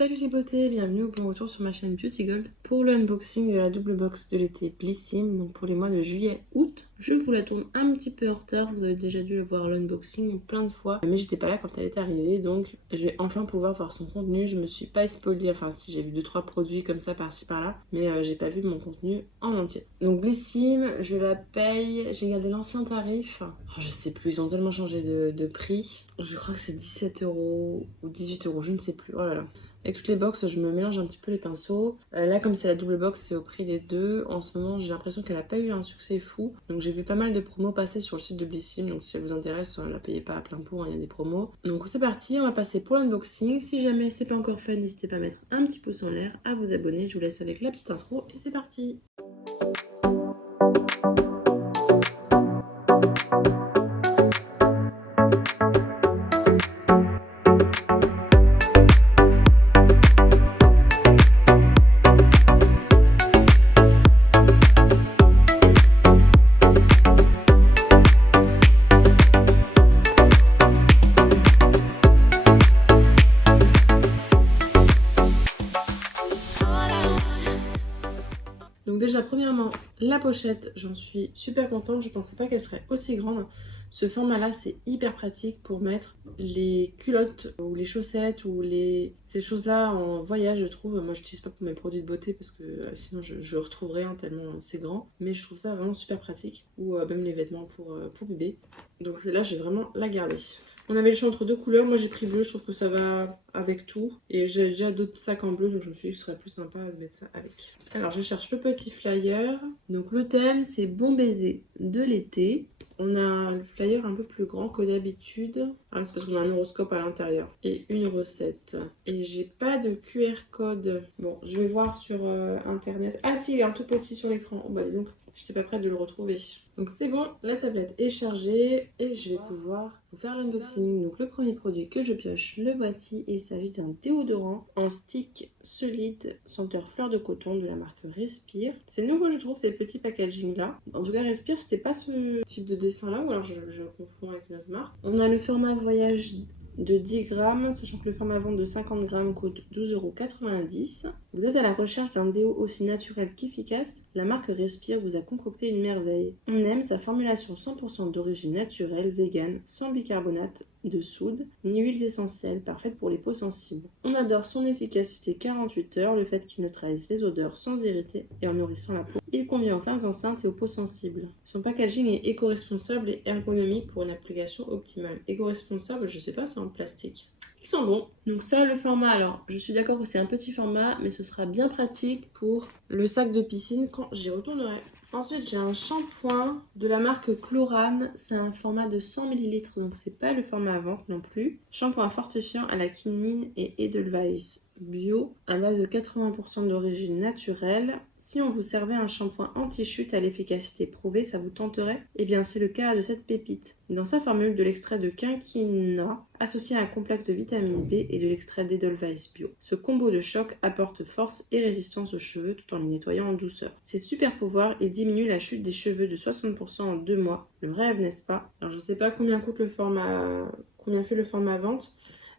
Salut les beautés, bienvenue au bon retour sur ma chaîne Beauty Gold pour le unboxing de la double box de l'été Blissim, donc pour les mois de juillet-août. Je vous la tourne un petit peu en retard, vous avez déjà dû le voir l'unboxing plein de fois, mais j'étais pas là quand elle est arrivée, donc je vais enfin pouvoir voir son contenu. Je me suis pas spoilée, enfin si j'ai vu 2-3 produits comme ça par-ci par-là, mais j'ai pas vu mon contenu en entier. Donc Blissim, je la paye, j'ai gardé l'ancien tarif, je sais plus, ils ont tellement changé de prix, je crois que c'est 17 € ou 18 €, je ne sais plus, oh là là. Avec toutes les box, je me mélange un petit peu les pinceaux. Là, comme c'est la double box, c'est au prix des deux. En ce moment, j'ai l'impression qu'elle n'a pas eu un succès fou. Donc, j'ai vu pas mal de promos passer sur le site de Blissim. Donc, si elle vous intéresse, ne la payez pas à plein pot, il y a des promos. Donc, c'est parti, on va passer pour l'unboxing. Si jamais c'est pas encore fait, n'hésitez pas à mettre un petit pouce en l'air, à vous abonner. Je vous laisse avec la petite intro et c'est parti. Donc déjà, premièrement, la pochette, j'en suis super contente. Je pensais pas qu'elle serait aussi grande. Ce format-là, c'est hyper pratique pour mettre les culottes ou les chaussettes ou ces choses-là en voyage, je trouve. Moi, je n'utilise pas pour mes produits de beauté parce que sinon, je retrouve rien tellement c'est grand. Mais je trouve ça vraiment super pratique. Ou même les vêtements pour bébé. Donc celle-là, j'ai vraiment la garder. On avait le choix entre deux couleurs. Moi, j'ai pris bleu. Je trouve que ça va avec tout. Et j'ai déjà d'autres sacs en bleu. Donc, je me suis dit que ce serait plus sympa de mettre ça avec. Alors, je cherche le petit flyer. Donc, le thème, c'est bon baiser de l'été. On a le flyer un peu plus grand que d'habitude. Ah, c'est parce qu'on a un horoscope à l'intérieur. Et une recette. Et j'ai pas de QR code. Bon, je vais voir sur internet. Ah si, il est un tout petit sur l'écran. Oh bah dis donc, j'étais pas prête de le retrouver. Donc c'est bon, la tablette est chargée. Et je vais pouvoir vous faire l'unboxing. Donc le premier produit que je pioche, le voici. Et il s'agit d'un déodorant en stick solide, senteur fleur de coton de la marque Respire. C'est nouveau, je trouve, c'est le petit packaging là. En tout cas, Respire, c'était pas ce type de dessin là, ou alors je confonds avec notre marque. On a le format voyage de 10 grammes, sachant que le format vente de 50 grammes coûte 12,90 €. Vous êtes à la recherche d'un déo aussi naturel qu'efficace? La marque Respire vous a concocté une merveille. On aime sa formulation 100% d'origine naturelle, vegan, sans bicarbonate de soude, ni huiles essentielles, parfaite pour les peaux sensibles. On adore son efficacité 48 heures, le fait qu'il neutralise les odeurs sans irriter et en nourrissant la peau. Il convient aux femmes enceintes et aux peaux sensibles. Son packaging est éco-responsable et ergonomique pour une application optimale. Éco-responsable, je sais pas, c'est en plastique. Ils sont bons. Donc ça, le format, alors je suis d'accord que c'est un petit format, mais ce sera bien pratique pour le sac de piscine quand j'y retournerai. Ensuite, j'ai un shampoing de la marque Chlorane. C'est un format de 100 ml, donc c'est pas le format à vente non plus. Shampoing fortifiant à la quinine et Edelweiss bio, à base de 80% d'origine naturelle. Si on vous servait un shampoing anti-chute à l'efficacité prouvée, ça vous tenterait? Eh bien, c'est le cas de cette pépite. Dans sa formule, de l'extrait de quinquina, associé à un complexe de vitamine B et de l'extrait d'Edelweiss bio. Ce combo de choc apporte force et résistance aux cheveux tout en les nettoyant en douceur. Ses super pouvoirs, il diminue la chute des cheveux de 60% en 2 mois. Le rêve, n'est-ce pas? Alors, je sais pas combien coûte combien fait le format vente.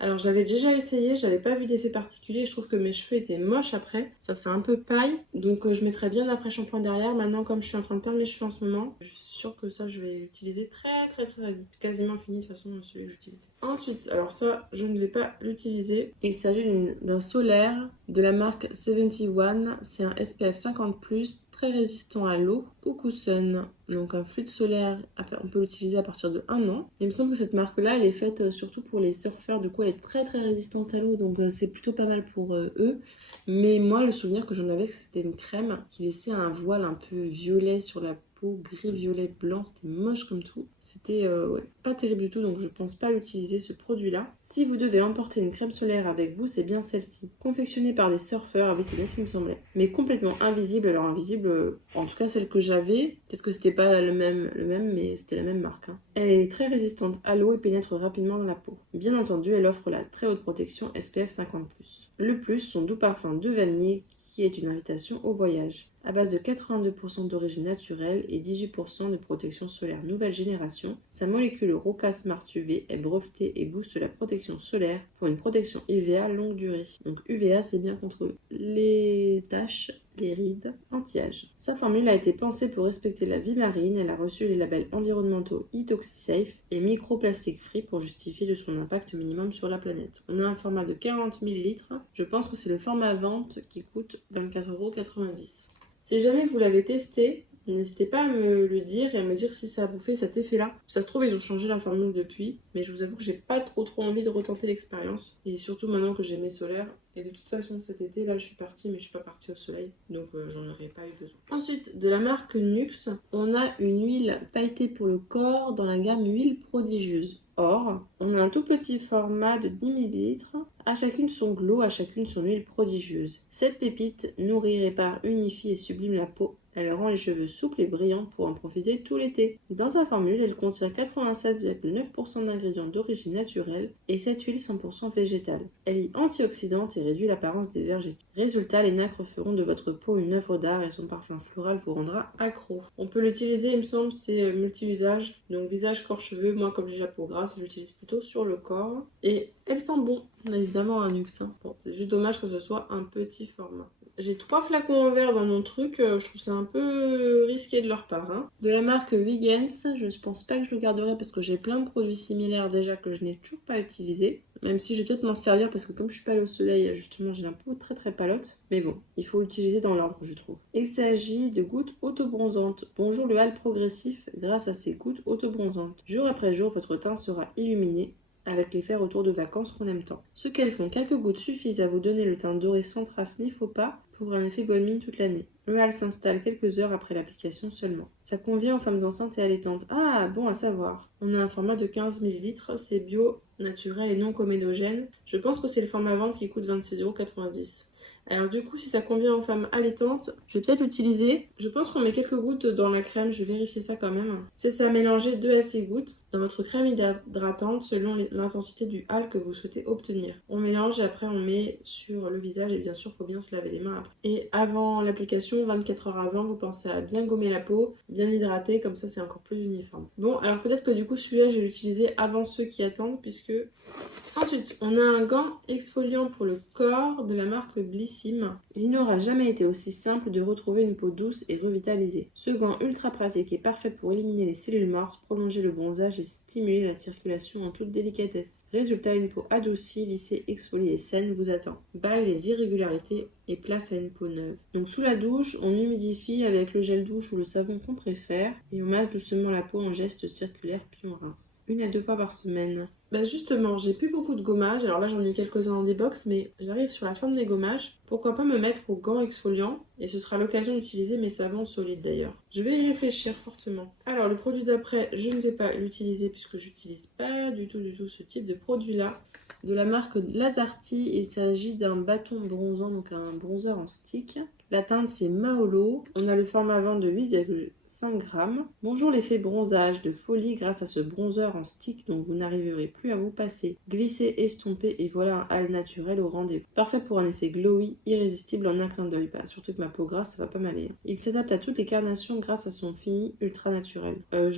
Alors j'avais déjà essayé, j'avais pas vu d'effet particulier, je trouve que mes cheveux étaient moches après, ça faisait un peu paille, donc je mettrais bien l'après-shampoing derrière. Maintenant, comme je suis en train de perdre mes cheveux en ce moment, je suis sûre que ça je vais l'utiliser très vite, quasiment fini de toute façon celui que j'utilise. Ensuite, alors ça je ne vais pas l'utiliser, il s'agit d'un solaire de la marque 71, c'est un SPF 50+, très résistant à l'eau, Coucou Sun. Donc un fluide solaire, on peut l'utiliser à partir de 1 an. Il me semble que cette marque-là, elle est faite surtout pour les surfeurs. Du coup, elle est très résistante à l'eau, donc c'est plutôt pas mal pour eux. Mais moi, le souvenir que j'en avais, c'était une crème qui laissait un voile un peu violet sur la peau, gris, violet, blanc. C'était moche comme tout. C'était pas terrible du tout, donc je pense pas l'utiliser ce produit-là. Si vous devez emporter une crème solaire avec vous, c'est bien celle-ci. Confectionnée par des surfeurs, oui, c'est bien ce qui me semblait. Mais complètement invisible. Alors invisible, en tout cas celle que j'avais, peut-être que c'était pas le même, mais c'était la même marque. Elle est très résistante à l'eau et pénètre rapidement dans la peau. Bien entendu, elle offre la très haute protection SPF 50+. Le plus, son doux parfum de vanille qui est une invitation au voyage. À base de 82% d'origine naturelle et 18% de protection solaire nouvelle génération, sa molécule Roca Smart UV est brevetée et booste la protection solaire pour une protection UVA longue durée. Donc UVA, c'est bien contre les taches, les rides, anti-âge. Sa formule a été pensée pour respecter la vie marine. Elle a reçu les labels environnementaux e-Toxisafe et microplastic free pour justifier de son impact minimum sur la planète. On a un format de 40 ml. Je pense que c'est le format vente qui coûte 24,90 €. Si jamais vous l'avez testé, n'hésitez pas à me le dire et à me dire si ça vous fait cet effet-là. Ça se trouve, ils ont changé la formule depuis, mais je vous avoue que j'ai pas trop envie de retenter l'expérience. Et surtout maintenant que j'ai mes solaires. Et de toute façon, cet été, là, je suis partie, mais je suis pas partie au soleil. Donc, j'en aurais pas eu besoin. Ensuite, de la marque Nux, on a une huile pailletée pour le corps dans la gamme huile prodigieuse. Or, on a un tout petit format de 10 ml, à chacune son glow, à chacune son huile prodigieuse. Cette pépite nourrit, répare, unifie et sublime la peau. Elle rend les cheveux souples et brillants pour en profiter tout l'été. Dans sa formule, elle contient 96,9% d'ingrédients d'origine naturelle et cette huile 100% végétale. Elle est antioxydante et réduit l'apparence des vergetures. Résultat, les nacres feront de votre peau une œuvre d'art et son parfum floral vous rendra accro. On peut l'utiliser, il me semble, c'est multi-usage. Donc visage, corps, cheveux. Moi, comme j'ai la peau grasse, je l'utilise plutôt sur le corps. Et elle sent bon. On a évidemment un luxe. Bon, c'est juste dommage que ce soit un petit format. J'ai 3 flacons en verre dans mon truc, je trouve ça un peu risqué de leur part. De la marque Wiggins, je ne pense pas que je le garderai parce que j'ai plein de produits similaires déjà que je n'ai toujours pas utilisés. Même si je vais peut-être m'en servir parce que comme je suis pas allée au soleil, justement j'ai la peau très palote. Mais bon, il faut l'utiliser dans l'ordre, je trouve. Il s'agit de gouttes auto-bronzantes. Bonjour le hâle progressif grâce à ces gouttes auto-bronzantes. Jour après jour, votre teint sera illuminé avec l'effet retour de vacances qu'on aime tant. Ce qu'elles font, quelques gouttes suffisent à vous donner le teint doré sans trace ni faux pas pour un effet bonne mine toute l'année. Le hâle s'installe quelques heures après l'application seulement. Ça convient aux femmes enceintes et allaitantes. Ah, bon à savoir. On a un format de 15 ml, c'est bio, naturel et non comédogène. Je pense que c'est le format vente qui coûte 26,90 €. Alors du coup, si ça convient aux femmes allaitantes, je vais peut-être l'utiliser. Je pense qu'on met quelques gouttes dans la crème, je vais vérifier ça quand même. C'est ça, mélanger 2 à 6 gouttes dans votre crème hydratante selon l'intensité du hâle que vous souhaitez obtenir. On mélange et après on met sur le visage et bien sûr, il faut bien se laver les mains après. Et avant l'application, 24 heures avant, vous pensez à bien gommer la peau, bien hydrater, comme ça c'est encore plus uniforme. Bon, alors peut-être que du coup celui-là, je vais l'utiliser avant ceux qui attendent puisque... Ensuite, on a un gant exfoliant pour le corps de la marque Blissim. Il n'aura jamais été aussi simple de retrouver une peau douce et revitalisée. Ce gant ultra pratique est parfait pour éliminer les cellules mortes, prolonger le bronzage et stimuler la circulation en toute délicatesse. Résultat, une peau adoucie, lissée, exfoliée et saine vous attend. Bye les irrégularités et place à une peau neuve. Donc sous la douche, on humidifie avec le gel douche ou le savon qu'on préfère et on masse doucement la peau en geste circulaire puis on rince. 1 à 2 fois par semaine. Bah justement, j'ai plus beaucoup de gommage, alors là j'en ai eu quelques-uns en débox, mais j'arrive sur la fin de mes gommages. Pourquoi pas me mettre au gant exfoliant, et ce sera l'occasion d'utiliser mes savons solides d'ailleurs. Je vais y réfléchir fortement. Alors le produit d'après, je ne vais pas l'utiliser puisque j'utilise pas du tout ce type de produit-là. De la marque Lazarti, il s'agit d'un bâton bronzant, donc un bronzer en stick. La teinte c'est Maolo. On a le format vente de 8,5 g. Bonjour l'effet bronzage de folie grâce à ce bronzer en stick dont vous n'arriverez plus à vous passer. Glissez, estompez et voilà un hâle naturel au rendez-vous. Parfait pour un effet glowy, irrésistible en un clin d'œil. Bah, surtout que ma peau grasse, ça va pas m'aller. Il s'adapte à toutes les carnations grâce à son fini ultra naturel.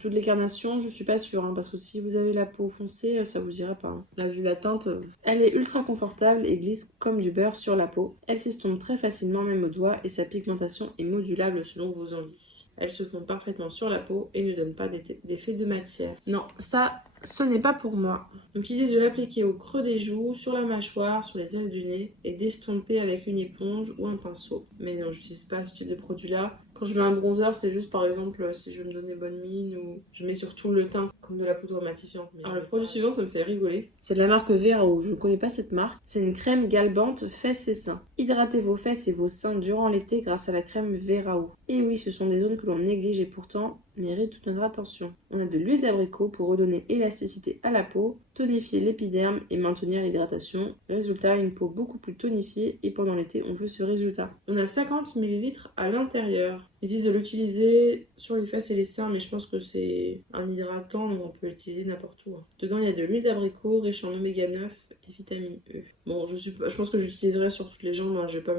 Toutes les carnations, je suis pas sûre, parce que si vous avez la peau foncée, ça vous ira pas. Là, vu la teinte, elle est ultra confortable et glisse comme du beurre sur la peau. Elle s'estompe très facilement même au doigt et sa pigmentation est modulable selon vos envies. Elles se font parfaitement sur la peau et ne donnent pas d'effet de matière. Non, ça, ce n'est pas pour moi. Donc ils disent de l'appliquer au creux des joues, sur la mâchoire, sur les ailes du nez et d'estomper avec une éponge ou un pinceau. Mais non, j'utilise pas ce type de produit-là. Quand je mets un bronzer, c'est juste par exemple si je veux me donner bonne mine ou je mets sur tout le teint comme de la poudre matifiante. Alors le produit suivant, ça me fait rigoler. C'est de la marque Verao, je ne connais pas cette marque. C'est une crème galbante fesses et seins. Hydratez vos fesses et vos seins durant l'été grâce à la crème Verao. Et oui, ce sont des zones que l'on néglige et pourtant méritent toute notre attention. On a de l'huile d'abricot pour redonner élasticité à la peau, tonifier l'épiderme et maintenir l'hydratation. Résultat, une peau beaucoup plus tonifiée et pendant l'été, on veut ce résultat. On a 50 ml à l'intérieur. Ils disent de l'utiliser sur les fesses et les seins, mais je pense que c'est un hydratant, donc on peut l'utiliser n'importe où. Dedans, il y a de l'huile d'abricot riche en oméga 9 et vitamine E. Bon, je pense que j'utiliserai sur toutes les jambes, hein, je vais pas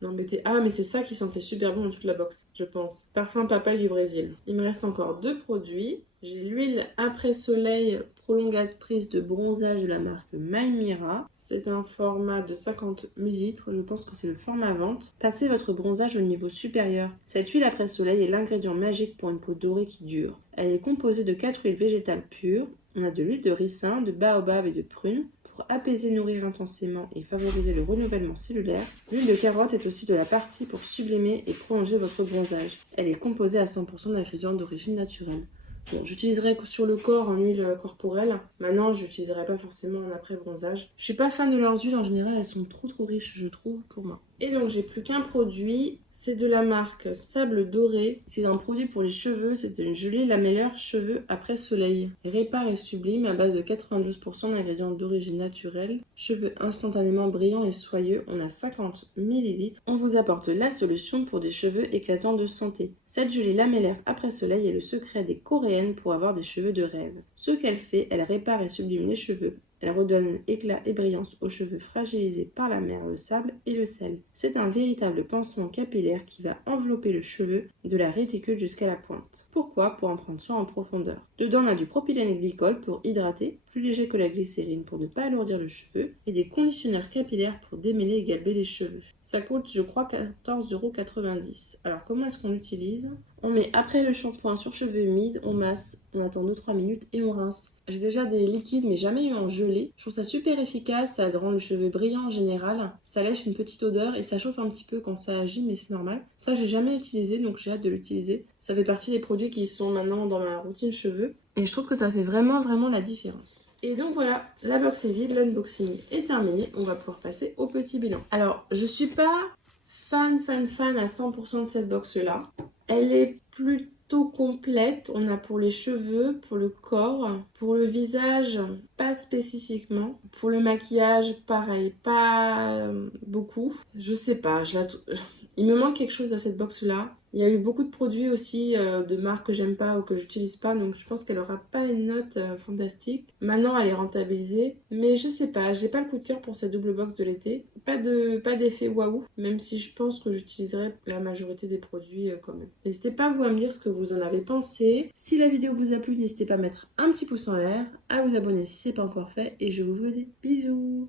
m'embêter. Ah, mais c'est ça qui sentait super bon dans toute la box, je pense. Parfum papaye du Brésil. Il me reste encore 2 produits. J'ai l'huile après soleil prolongatrice de bronzage de la marque Maymira. C'est un format de 50 ml, je pense que c'est le format vente. Passez votre bronzage au niveau supérieur. Cette huile après soleil est l'ingrédient magique pour une peau dorée qui dure. Elle est composée de 4 huiles végétales pures. On a de l'huile de ricin, de baobab et de prune pour apaiser, nourrir intensément et favoriser le renouvellement cellulaire. L'huile de carotte est aussi de la partie pour sublimer et prolonger votre bronzage. Elle est composée à 100% d'ingrédients d'origine naturelle. Bon, j'utiliserai sur le corps en huile corporelle. Maintenant, je n'utiliserai pas forcément en après-bronzage. Je suis pas fan de leurs huiles en général, elles sont trop riches, je trouve, pour moi. Et donc, j'ai plus qu'un produit. C'est de la marque Sable Doré. C'est un produit pour les cheveux. C'est une jolie lamellaire cheveux après soleil. Répare et sublime à base de 92% d'ingrédients d'origine naturelle. Cheveux instantanément brillants et soyeux. On a 50 ml. On vous apporte la solution pour des cheveux éclatants de santé. Cette jolie lamellaire après soleil est le secret des Coréennes pour avoir des cheveux de rêve. Ce qu'elle fait, elle répare et sublime les cheveux. Elle redonne éclat et brillance aux cheveux fragilisés par la mer, le sable et le sel. C'est un véritable pansement capillaire qui va envelopper le cheveu de la réticule jusqu'à la pointe. Pourquoi? Pour en prendre soin en profondeur. Dedans, on a du propylène glycol pour hydrater, plus léger que la glycérine pour ne pas alourdir le cheveu, et des conditionneurs capillaires pour démêler et galber les cheveux. Ça coûte, je crois, 14,90 €. Alors, comment est-ce qu'on l'utilise? On met après le shampoing sur cheveux humides, on masse, on attend 2-3 minutes et on rince. J'ai déjà des liquides mais jamais eu en gelée. Je trouve ça super efficace, ça rend le cheveu brillant en général. Ça laisse une petite odeur et ça chauffe un petit peu quand ça agit mais c'est normal. Ça j'ai jamais utilisé donc j'ai hâte de l'utiliser. Ça fait partie des produits qui sont maintenant dans ma routine cheveux. Et je trouve que ça fait vraiment la différence. Et donc voilà, la box est vide, l'unboxing est terminé. On va pouvoir passer au petit bilan. Alors je suis pas fan à 100% de cette box là. Elle est plutôt complète. On a pour les cheveux, pour le corps, pour le visage, pas spécifiquement. Pour le maquillage, pareil, pas beaucoup. Je sais pas, il me manque quelque chose à cette box là. Il y a eu beaucoup de produits aussi de marques que j'aime pas ou que j'utilise pas, donc je pense qu'elle aura pas une note fantastique. Maintenant, elle est rentabilisée, mais je sais pas, j'ai pas le coup de cœur pour cette double box de l'été. Pas d'effet waouh, même si je pense que j'utiliserai la majorité des produits quand même. N'hésitez pas vous à me dire ce que vous en avez pensé. Si la vidéo vous a plu, n'hésitez pas à mettre un petit pouce en l'air, à vous abonner si c'est pas encore fait, et je vous fais des bisous.